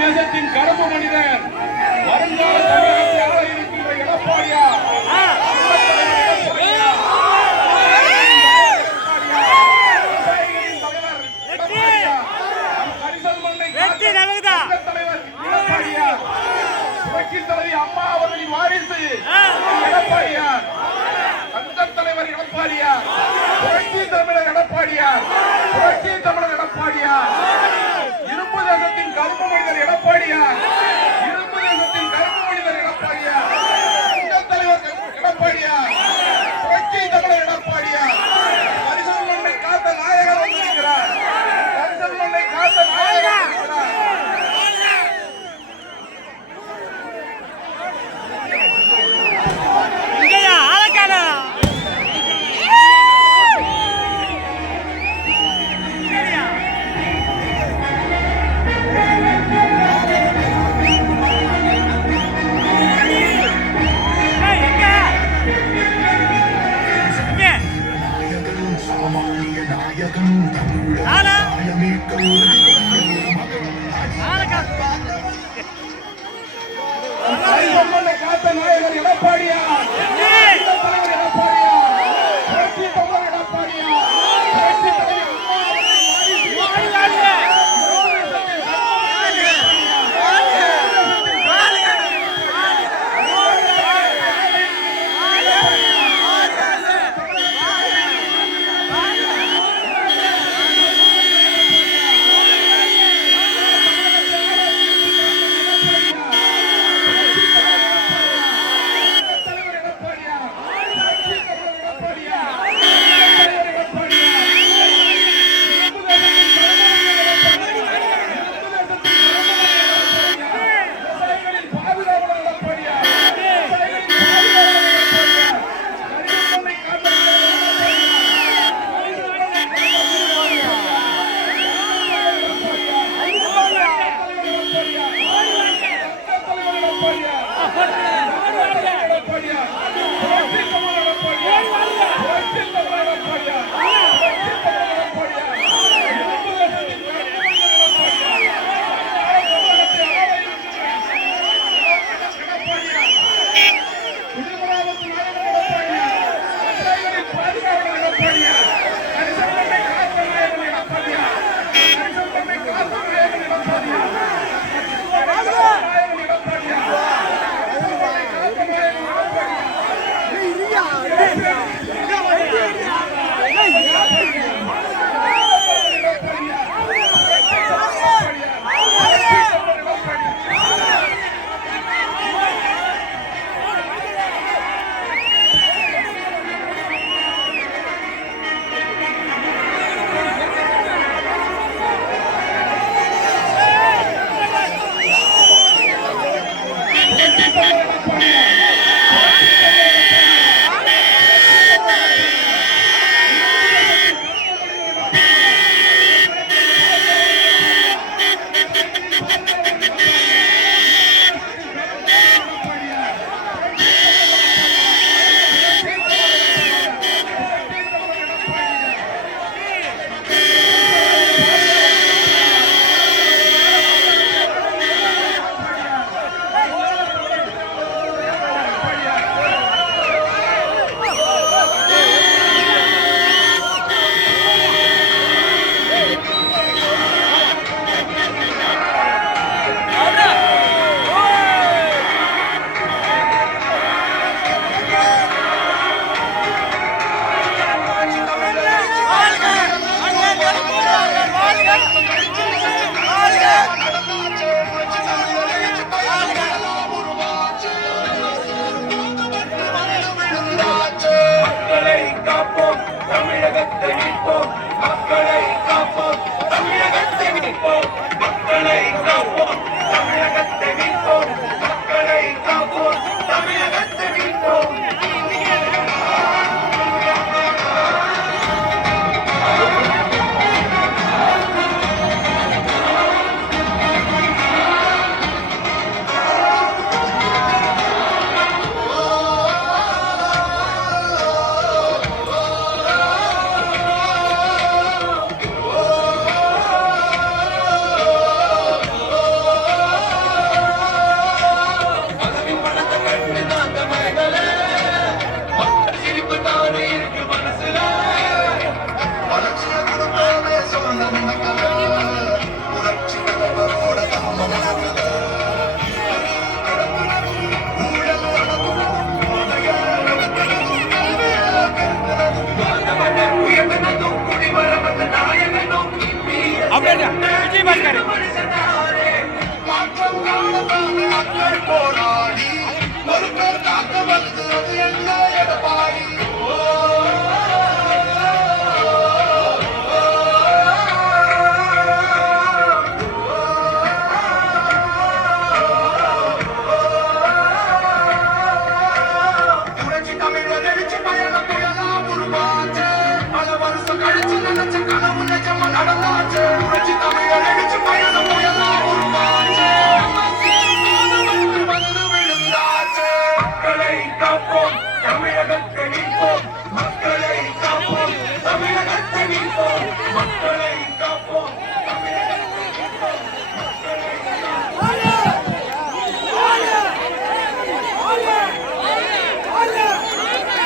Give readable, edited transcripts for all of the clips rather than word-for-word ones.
தேசத்தின் கருப்பு மனிதன் வருங்கால தமிழகத்தை ஆள இருக்கின்ற எடப்பாடியார் அம்மா அவர்களின் வாரிசு எடப்பாடியார், தந்த தலைவர் எடப்பாடியார், புரட்சி தமிழர் எடப்பாடியார், புரட்சி தமிழர் எடப்பாடியார், இரும்பு தேசத்தின் கருப்பு மனிதர் எடப்பாடியார், இரும்பு தேசத்தின் கருப்பு மனிதர் எடப்பாடியார், தந்த தலைவர் எடப்பாடியார், புரட்சி தமிழர் எடப்பாடியார், பரிசல் மண்ணை காத்த நாயகர் வந்திருக்கிறார், பரிசல் மண்ணை காத்த நாயகர் வந்திருக்கிறார். காத்த நாயகர் எடப்பாடியார், தலைவர் எடப்பாடியார், புரட்சி தமிழர் எடப்பாடியார், புரட்சி தலைவர்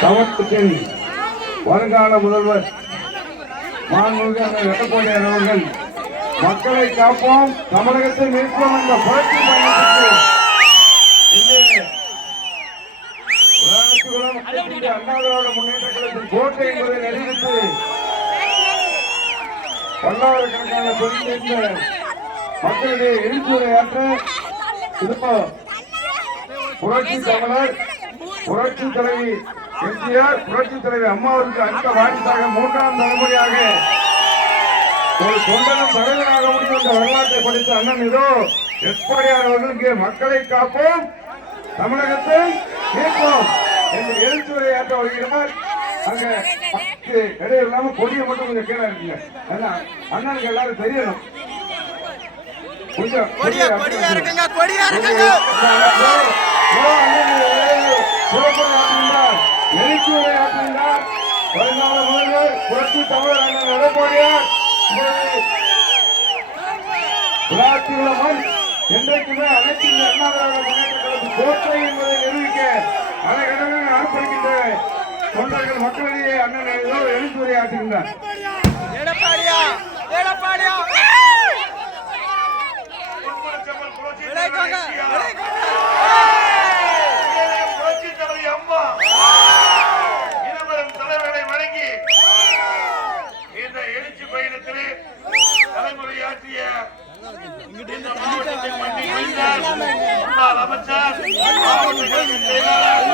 தமிழகத்தின் வருங்கால முதல்வர் மாண்புமிகு எடப்பாடியார் அவர்கள் மக்களை காப்போம் தமிழகத்தை மீட்போம் என்ற புரட்சி பயணத்திற்கு அண்ணாதிராவிட முன்னேற்ற கழகத்தின் கோட்டை என்பதை அறிவித்து பல்லாயிரக்கணக்கான தொழில் மக்களுடைய எழுச்சியுரையாற்ற புரட்சி தமிழர் புரட்சி தலைவி எம்ஜிஆர் புரட்சி தலைவி அம்மாவுக்கு அடுத்த வாரிசாக மூன்றாம் தலைமுறையாக ஒரு தொண்டனும் தலைவனாக முடியும் என்ற வரலாற்றை படித்த அண்ணன் இதோ எடப்பாடியார் அவர்களுக்கு மக்களை காப்போம் தமிழகத்தை மீட்போம் என்று எழுத்துரையாற்ற வருகிறார். அங்க இடையே இல்லாம கொடியை மட்டும் கொஞ்சம் கீழே இருக்குங்க. அண்ணனுக்கு எல்லாரும் தெரியணும். கொஞ்சம் எழுச்சியுரையாற்றுகின்றார் வருங்கால முதல்வர் புரட்சி தமிழர் அண்ணன் எடப்பாடியார். விளையாட்டுள்ளவன் என்றைக்குமே அனைத்து அண்ணாதிராவிட முன்னேற்ற கழகத்தின் கோட்டை என்பதை நிரூபிக்க அனைவரும் அனுப்பிக்கின்ற தொண்டர்கள் மக்களிடையே அண்ணன் எழுத்துரையாற்றுகின்றார். தலைமுறையாற்றிய இந்த மாவட்டத்தின் மண்ணில் வைத்த முன்னாள் அமைச்சர் மாவட்ட செயலாளர்